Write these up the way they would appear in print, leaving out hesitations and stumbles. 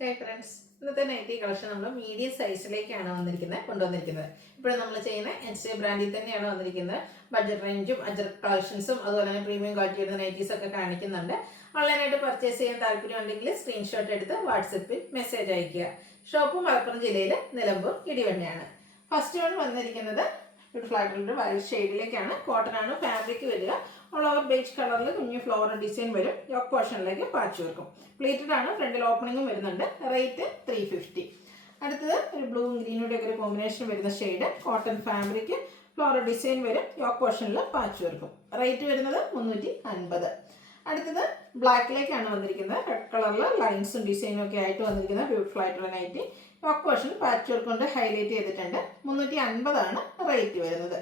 ഹേ friends, ഇന്നത്തെ nightie collection നമ്മൾ medium സൈസിലേക്കാണ് കൊണ്ടുവന്നിരിക്കുന്നത്. ഇപ്പോഴും നമ്മൾ ചെയ്യുന്ന എൻസി ബ്രാൻഡിൽ തന്നെയാണ് വന്നിരിക്കുന്നത്. ബഡ്ജറ്റ് റേഞ്ചും അജർക്ക് കളക്ഷൻസും അതുപോലെ തന്നെ പ്രീമിയം ക്വാളിറ്റി വരുന്ന നൈറ്റീസ് ഒക്കെ കാണിക്കുന്നുണ്ട്. ഓൺലൈനായിട്ട് പർച്ചേസ് ചെയ്യാൻ താല്പര്യം ഉണ്ടെങ്കിൽ സ്ക്രീൻഷോട്ട് എടുത്ത് വാട്സപ്പിൽ മെസ്സേജ് അയയ്ക്കുക. ഷോപ്പ് മലപ്പുറം ജില്ലയിൽ നിലമ്പൂർ ഇടിവണ്ണയാണ്. ഫസ്റ്റ് വൺ വന്നിരിക്കുന്നത് ഒരു ഫ്ലാറ്റിൻ്റെ വൈറ്റ് ഷെയ്ഡിലേക്കാണ്. കോട്ടൺ ആണ് ഫാബ്രിക് വരിക. ഓൾ ഓവർ ബേജ് കളറിൽ കുഞ്ഞു ഫ്ലോറൽ ഡിസൈൻ വരും. യോക്ക് പോർഷനിലേക്ക് പാച്ച് വർക്കും. പ്ലേറ്റഡ് ആണ്. ഫ്രണ്ടിൽ ഓപ്പണിങ്ങും വരുന്നുണ്ട്. റേറ്റ് 350. അടുത്തത് ഒരു ബ്ലൂ ഗ്രീനൂടെ ഒക്കെ ഒരു കോമ്പിനേഷൻ വരുന്ന shade. Cotton fabric, floral design വരും. യോക്ക് പോർഷനിൽ പാച്ച് വർക്കും. റേറ്റ് വരുന്നത് 350. അടുത്തത് ബ്ലാക്കിലേക്കാണ് വന്നിരിക്കുന്നത്. റെഡ് കളറിൽ ലൈൻസും ഡിസൈനും ഒക്കെ ആയിട്ട് വന്നിരിക്കുന്ന ബ്യൂട്ടിഫുൾ ആയിട്ടുള്ള nighty. Yoke portion patch work കൊണ്ട് ഹൈലൈറ്റ് ചെയ്തിട്ടുണ്ട്. 350 റേറ്റ് വരുന്നത്.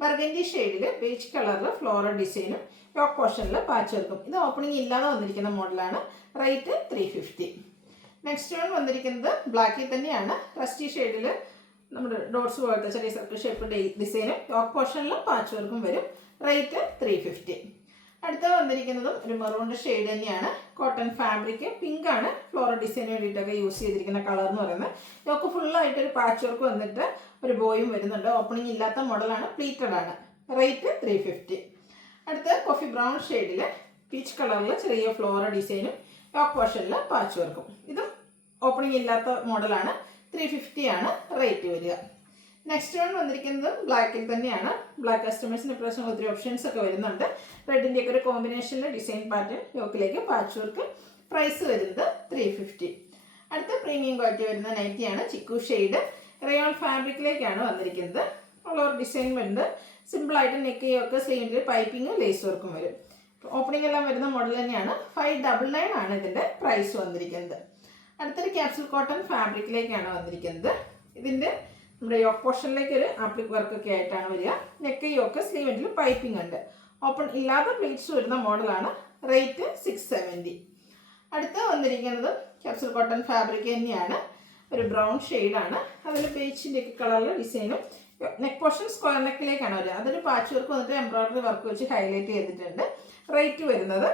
ബർഗൻഡി ഷെയ്ഡിൽ ബീച്ച് കളറിൽ ഫ്ലോറൽ ഡിസൈനും യോക്ക് പോർഷനിൽ പാച്ച് വർക്കും. ഇത് ഓപ്പണിംഗ് ഇല്ലാതെ വന്നിരിക്കുന്ന മോഡലാണ്. റേറ്റ് 350. നെക്സ്റ്റ് വൺ വന്നിരിക്കുന്നത് ബ്ലാക്കിൽ തന്നെയാണ്. റസ്റ്റി ഷെയ്ഡിൽ നമ്മുടെ ഡോട്ട്സ് പോലത്തെ ചെറിയ സർക്കിൾ ഷേപ്പ് ഡിസൈനും യോക്ക് പോർഷനിൽ പാച്ച് വർക്കും വരും. റേറ്റ് 350. അടുത്ത വന്നിരിക്കുന്നതും ഒരു മെറൂൺ ഷെയ്ഡ് തന്നെയാണ്. കോട്ടൺ ഫാബ്രിക്, പിങ്ക് ആണ് ഫ്ലോറൽ ഡിസൈന് വേണ്ടിയിട്ടൊക്കെ യൂസ് ചെയ്തിരിക്കുന്ന കളർ എന്ന് പറയുന്നത്. യോക്ക് ഫുള്ളായിട്ട് ഒരു പാച്ച് വർക്ക് വന്നിട്ട് ഒരു ബോയും വരുന്നുണ്ട്. ഓപ്പണിംഗ് ഇല്ലാത്ത മോഡലാണ്. പ്ലീറ്റഡ് ആണ്. റേറ്റ് 350. അടുത്ത കോഫി ബ്രൗൺ ഷെയ്ഡിൽ പീച്ച് കളറിൽ ചെറിയ ഫ്ലോറൽ ഡിസൈനും യോക്ക് പോർഷനിൽ പാച്ച് വർക്കും. ഇതും ഓപ്പണിംഗ് ഇല്ലാത്ത മോഡലാണ്. 350 റേറ്റ് വരിക. നെക്സ്റ്റ് വൺ വന്നിരിക്കുന്നത് ബ്ലാക്കിൽ തന്നെയാണ്. ബ്ലാക്ക് കസ്റ്റമേഴ്സിന് ഇപ്രാവശ്യം ഒത്തിരി ഓപ്ഷൻസ് ഒക്കെ വരുന്നുണ്ട്. റെഡിൻ്റെ ഒക്കെ ഒരു കോമ്പിനേഷനിൽ ഡിസൈൻ പാറ്റേൺ യോക്കിലേക്ക് പാച്ച് വർക്ക്. പ്രൈസ് വരുന്നത് 350. അടുത്ത പ്രീമിയം ക്വാളിറ്റി വരുന്ന നൈറ്റിയാണ്. ചിക്കു ഷെയ്ഡ് റയോൺ ഫാബ്രിക്കിലേക്കാണ് വന്നിരിക്കുന്നത്. ഓൾ ഓവർ ഡിസൈൻ വരുന്നത്. സിമ്പിളായിട്ട് നെക്ക് യോക്ക് സ്ലീവിൽ പൈപ്പിംഗ് ലേസ് വർക്കും വരും. ഓപ്പണിംഗ് എല്ലാം വരുന്ന മോഡൽ തന്നെയാണ്. 599 ഇതിൻ്റെ പ്രൈസ് വന്നിരിക്കുന്നത്. അടുത്തൊരു ക്യാപ്സൂൾ കോട്ടൺ ഫാബ്രിക്കിലേക്കാണ് വന്നിരിക്കുന്നത്. ഇതിൻ്റെ നമ്മുടെ യോക്ക് പോർഷനിലേക്ക് ഒരു ആപ്ലിക് വർക്കൊക്കെ ആയിട്ടാണ് വരിക. നെക്ക് യോക്ക് സ്ലീവിൽ പൈപ്പിംഗ് ഉണ്ട്. ഓപ്പൺ ഇല്ലാത്ത പ്ലേറ്റ്സ് വരുന്ന മോഡലാണ്. റേറ്റ് 670. അടുത്ത് വന്നിരിക്കുന്നത് ക്യാപ്സൂൾ കോട്ടൺ ഫാബ്രിക് തന്നെയാണ്. ഒരു ബ്രൗൺ ഷെയ്ഡാണ്. അതിൽ ബേച്ചിൻ്റെ ഒക്കെ കളറിൽ ഡിസൈനും നെക്ക് പോർഷൻ സ്ക്വയർ നെക്കിലേക്കാണ് വരിക. അതൊരു പാച്ച് വർക്ക് വന്നിട്ട് എംബ്രോയിഡറി വർക്ക് വെച്ച് ഹൈലൈറ്റ് ചെയ്തിട്ടുണ്ട്. റേറ്റ് വരുന്നത്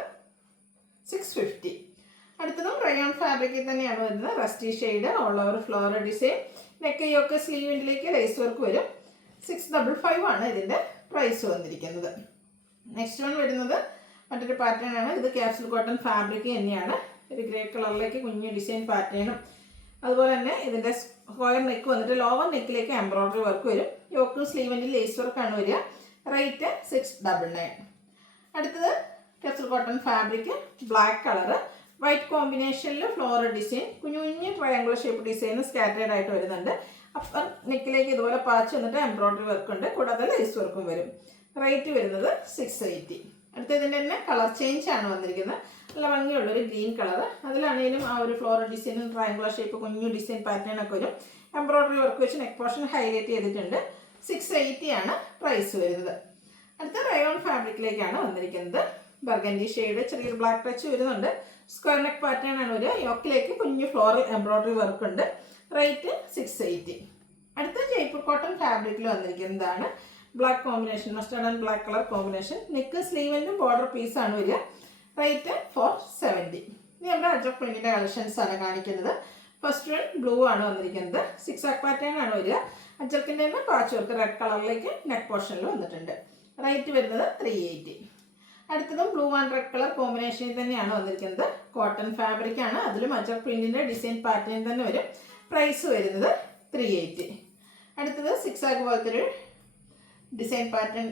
650. അടുത്തതും റയോൺ ഫാബ്രിക്കിൽ തന്നെയാണ് വരുന്നത്. Rusty shade, all over floral design, neck yoke സ്ലീവിലേക്ക് ലേസ് വർക്ക് വരും. 655 ഇതിൻ്റെ പ്രൈസ് വന്നിരിക്കുന്നത്. നെക്സ്റ്റ് വൺ വരുന്നത് മറ്റൊരു പാറ്റേൺ ആണ്. ഇത് ക്യാപ്സൂൾ കോട്ടൺ ഫാബ്രിക് തന്നെയാണ്. ഒരു ഗ്രേ കളറിലേക്ക് കുഞ്ഞു ഡിസൈൻ പാറ്റേണും അതുപോലെ തന്നെ ഇതിൻ്റെ സ്ക്വയർ നെക്ക് വന്നിട്ട് ലോവർ നെക്കിലേക്ക് എംബ്രോയിഡറി വർക്ക് വരും. യോക്കും സ്ലീവിൻ്റെ ലേസ് വർക്കാണ് വരിക. റേറ്റ് 699. അടുത്തത് capsule cotton fabric, black colour, white കോമ്പിനേഷനിൽ ഫ്ലോറൽ ഡിസൈൻ, കുഞ്ഞു കുഞ്ഞു ട്രയാങ്കുലർ ഷേപ്പ് ഡിസൈൻ സ്കാറ്റേഡ് ആയിട്ട് വരുന്നുണ്ട്. അപ്പം നെക്കിലേക്ക് ഇതുപോലെ പാച്ച് വന്നിട്ട് എംബ്രോയിഡറി വർക്ക് ഉണ്ട്. കൂടാതെ ലേസ് വർക്കും വരും. റേറ്റ് വരുന്നത് 680. അടുത്ത ഇതിൻ്റെ തന്നെ കളർ ചേഞ്ച് ആണ് വന്നിരിക്കുന്നത്. നല്ല ഭംഗിയുള്ളൊരു ഗ്രീൻ കളർ. അതിലാണെങ്കിലും ആ ഒരു ഫ്ലോറൽ ഡിസൈനും ട്രയാങ്കുലർ ഷേപ്പ് കുഞ്ഞു ഡിസൈൻ പാറ്റേൺ ഒക്കെ വരും. എംബ്രോയിഡറി വർക്ക് വെച്ച് നെക്ക് പോർഷൻ ഹൈലൈറ്റ് ചെയ്തിട്ടുണ്ട്. 680 പ്രൈസ് വരുന്നത്. അടുത്ത റയോൺ ഫാബ്രിക്കിലേക്കാണ് വന്നിരിക്കുന്നത്. ബർഗൻഡി ഷെയ്ഡ്, ചെറിയൊരു ബ്ലാക്ക് ടച്ച് വരുന്നുണ്ട്. സ്ക്വയർ നെക്ക് പാറ്റേൺ ആണ് വരിക. യോക്കിലേക്ക് കുഞ്ഞു ഫ്ലോറൽ എംബ്രോയിഡറി വർക്ക് ഉണ്ട്. റേറ്റ് 680. അടുത്ത ജയ്പൂർ കോട്ടൺ ഫാബ്രിക്കിൽ വന്നിരിക്കുന്നതാണ്. Black combination, mustard and black colour combination. Neck സ്ലീവിൻ്റെ ബോർഡർ പീസാണ് വരിക. റേറ്റ് 470. ഇനി നമ്മുടെ അജർക്ക് പ്രിന്റിൻ്റെ കളക്ഷൻസ് ആണ് കാണിക്കുന്നത്. ഫസ്റ്റ് വൺ ബ്ലൂ ആണ് വന്നിരിക്കുന്നത്. 6 പാറ്റേൺ ആണ് വരിക. അജർക്കിൻ്റെ തന്നെ പാച്ച് വർക്ക് റെഡ് കളറിലേക്ക് നെക്ക് പോർഷനിൽ വന്നിട്ടുണ്ട്. റേറ്റ് വരുന്നത് 380. അടുത്തതും ബ്ലൂ ആൻഡ് റെഡ് കളർ കോമ്പിനേഷനിൽ തന്നെയാണ് വന്നിരിക്കുന്നത്. കോട്ടൺ ഫാബ്രിക് ആണ്. അതിലും അജർക്ക് പ്രിന്റിൻ്റെ ഡിസൈൻ പാറ്റേൺ തന്നെ വരും. പ്രൈസ് വരുന്നത് 380. അടുത്തത് 6 പോലത്തെ ഒരു ഡിസൈൻ പാറ്റേൺ.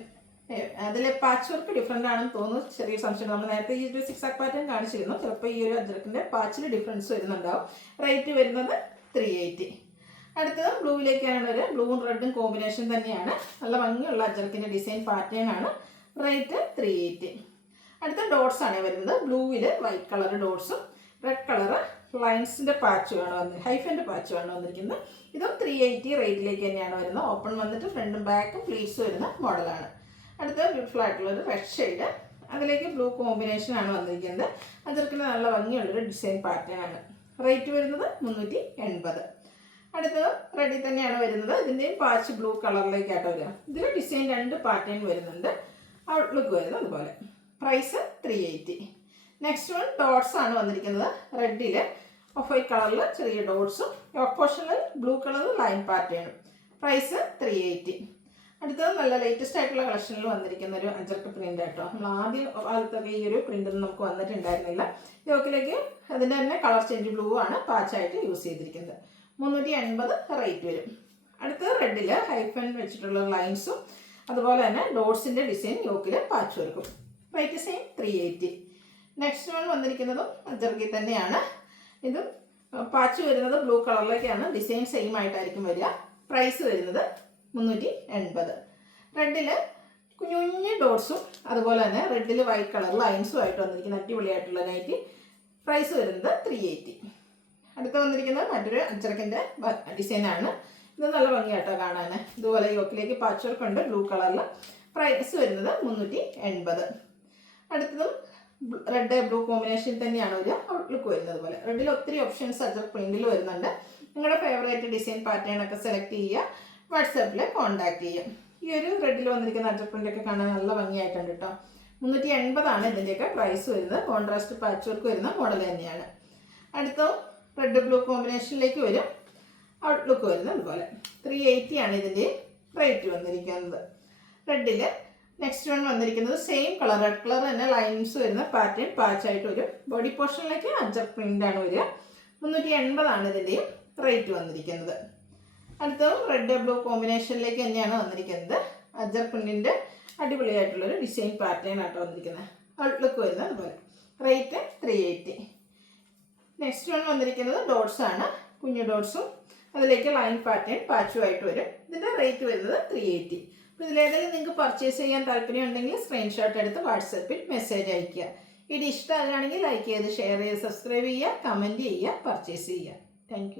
അതിൽ പാച്ച് വർക്ക് ഡിഫറെൻ്റ് ആണെന്ന് തോന്നുന്നു. ചെറിയ സംശയം. നമ്മൾ നേരത്തെ ഈ ഒരു 6 പാറ്റേൺ കാണിച്ചിരുന്നു. ചിലപ്പോൾ ഈ ഒരു അജർക്കിൻ്റെ പാച്ചിൽ ഡിഫറൻസ് വരുന്നുണ്ടാവും. റേറ്റ് വരുന്നത് 380. അടുത്തത് ബ്ലൂവിലേക്കാണ് ഒരു ബ്ലൂവും റെഡും കോമ്പിനേഷൻ തന്നെയാണ്. നല്ല ഭംഗിയുള്ള അജർക്കിൻ്റെ ഡിസൈൻ പാറ്റേൺ ആണ്. റേറ്റ് 380. അടുത്ത ഡോട്ട്സ് ആണ് വരുന്നത്. ബ്ലൂവിൽ വൈറ്റ് കളർ ഡോട്ട്സും റെഡ് കളർ ലൈൻസിൻ്റെ പാച്ചുമാണ് ഹൈഫൻ്റെ പാച്ചുമാണ് വന്നിരിക്കുന്നത്. ഇതും 380 റേറ്റിലേക്ക് തന്നെയാണ് വരുന്നത്. ഓപ്പൺ വന്നിട്ട് ഫ്രണ്ടും ബാക്കും പ്ലീറ്റ്സ് വരുന്ന മോഡലാണ്. അടുത്ത ബ്യൂട്ടിഫുൾ ആയിട്ടുള്ളൊരു റെഡ് ഷെയ്ഡ്, അതിലേക്ക് ബ്ലൂ കോമ്പിനേഷൻ ആണ് വന്നിരിക്കുന്നത്. അജർക്കിൻ്റെ നല്ല ഭംഗിയുള്ളൊരു ഡിസൈൻ പാറ്റേൺ ആണ്. റേറ്റ് വരുന്നത് 380. അടുത്തത് റെഡിൽ തന്നെയാണ് വരുന്നത്. ഇതിൻ്റെയും പാച്ച് ബ്ലൂ കളറിലേക്കായിട്ട് വരിക. ഇതിൽ ഡിസൈൻ 2 പാറ്റേൺ വരുന്നുണ്ട്. ഔട്ട്ലുക്ക് വരുന്നത് അതുപോലെ. പ്രൈസ് 380. നെക്സ്റ്റ് വൺ ഡോട്ട്സ് ആണ് വന്നിരിക്കുന്നത്. റെഡിൽ ഓഫ് വൈറ്റ് കളറിൽ ചെറിയ ഡോട്ട്സും യോക്ക് പോർഷനിൽ ബ്ലൂ കളർ ലൈൻ പാറ്റേണും. പ്രൈസ് 380. അടുത്തത് നല്ല ലേറ്റസ്റ്റ് ആയിട്ടുള്ള കളക്ഷനിൽ വന്നിരിക്കുന്ന ഒരു അജർക്ക് പ്രിൻ്റ് ആട്ടോ. നമ്മൾ ആദ്യം കാലത്തൊക്കെ ഈ ഒരു പ്രിൻ്റൊന്നും നമുക്ക് വന്നിട്ടുണ്ടായിരുന്നില്ല. യോക്കിലേക്ക് അതിൻ്റെ തന്നെ കളർ ചേഞ്ച് ബ്ലൂ ആണ് പാച്ചായിട്ട് യൂസ് ചെയ്തിരിക്കുന്നത്. 380 റേറ്റ് വരും. അടുത്തത് റെഡിൽ ഹൈഫൻ വെച്ചിട്ടുള്ള ലൈൻസും അതുപോലെ തന്നെ ഡോട്ട്സിൻ്റെ ഡിസൈൻ യോക്കിൽ പാച്ച് വർക്കും. Rate same 380. നെക്സ്റ്റ് വൺ വന്നിരിക്കുന്നതും അജർക്കിൽ തന്നെയാണ്. ഇതും പാച്ച് വരുന്നത് ബ്ലൂ കളറിലേക്കാണ്. ഡിസൈൻ സെയിം ആയിട്ടായിരിക്കും വരിക. പ്രൈസ് വരുന്നത് 380. റെഡിൽ കുഞ്ഞു കുഞ്ഞു ഡോട്ട്സും അതുപോലെ തന്നെ റെഡിൽ വൈറ്റ് കളർ ലൈൻസും ആയിട്ട് വന്നിരിക്കുന്ന അടിപൊളിയായിട്ടുള്ള നൈറ്റി. പ്രൈസ് വരുന്നത് 380. അടുത്ത് വന്നിരിക്കുന്നത് മറ്റൊരു അജർക്കിൻ്റെ ഡിസൈനാണ്. ഇത് നല്ല ഭംഗിയായിട്ടോ കാണാൻ. ഇതുപോലെ യോക്കിലേക്ക് പാച്ച് വർക്ക് ഉണ്ട് ബ്ലൂ കളറിൽ. പ്രൈസ് വരുന്നത് 380. അടുത്തതും റെഡ് ബ്ലൂ കോമ്പിനേഷൻ തന്നെയാണ് ഒരു ഔട്ട്ലുക്ക് വരുന്നത് പോലെ. റെഡിൽ ഒത്തിരി ഓപ്ഷൻസ് അജർക്ക് പ്രിന്റിൽ വരുന്നുണ്ട്. നിങ്ങളുടെ ഫേവറേറ്റ് ഡിസൈൻ പാറ്റേൺ ഒക്കെ സെലക്ട് ചെയ്യുക. വാട്സാപ്പിൽ കോൺടാക്ട് ചെയ്യും. ഈ ഒരു റെഡിൽ വന്നിരിക്കുന്ന അജർക്ക് പ്രിൻ്റൊക്കെ കാണാൻ നല്ല ഭംഗിയായിട്ടുണ്ട് കേട്ടോ. 380 ഇതിൻ്റെയൊക്കെ പ്രൈസ് വരുന്നത്. കോൺട്രാസ്റ്റ് പാച്ച് വർക്ക് വരുന്ന മോഡൽ തന്നെയാണ്. അടുത്ത റെഡ് ബ്ലൂ കോമ്പിനേഷനിലേക്ക് വരും. ഔട്ട്ലുക്ക് വരുന്നത് അതുപോലെ. 380 ഇതിൻ്റെ റേറ്റ് വന്നിരിക്കുന്നത്. റെഡിൽ നെക്സ്റ്റ് വൺ വന്നിരിക്കുന്നത് സെയിം കളർ റെഡ് കളർ തന്നെ ലൈൻസ് വരുന്ന പാറ്റേൺ പാച്ചായിട്ട് വരും. ബോഡി പോർഷനിലേക്ക് അജർക്ക് പ്രിൻ്റാണ് വരിക. 380 ഇതിൻ്റെയും റേറ്റ് വന്നിരിക്കുന്നത്. അടുത്തതും റെഡ് ബ്ലൂ കോമ്പിനേഷനിലേക്ക് തന്നെയാണ് വന്നിരിക്കുന്നത്. അജർക്ക് പ്രിൻറ്റിൻ്റെ അടിപൊളിയായിട്ടുള്ളൊരു ഡിസൈൻ പാറ്റേൺ ആയിട്ട് വന്നിരിക്കുന്നത്. ഔട്ട്ലുക്ക് വരുന്നത് അതുപോലെ. റേറ്റ് 380. നെക്സ്റ്റ് വൺ വന്നിരിക്കുന്നത് ഡോട്ട്സ് ആണ്. കുഞ്ഞു ഡോട്ട്സും അതിലേക്ക് ലൈൻ പാറ്റേൺ പാച്ചുമായിട്ട് വരും. ഇതിൻ്റെ റേറ്റ് വരുന്നത് 380. അപ്പോൾ ഇതിലേതെങ്കിലും നിങ്ങൾക്ക് പർച്ചേസ് ചെയ്യാൻ താല്പര്യം ഉണ്ടെങ്കിൽ സ്ക്രീൻഷോട്ട് എടുത്ത് വാട്സാപ്പിൽ മെസ്സേജ് അയയ്ക്കുക. ഇത് ഇഷ്ടമാകുകയാണെങ്കിൽ ലൈക്ക് ചെയ്ത് ഷെയർ ചെയ്ത് സബ്സ്ക്രൈബ് ചെയ്യുക, കമൻറ്റ് ചെയ്യുക, പർച്ചേസ് ചെയ്യുക. താങ്ക്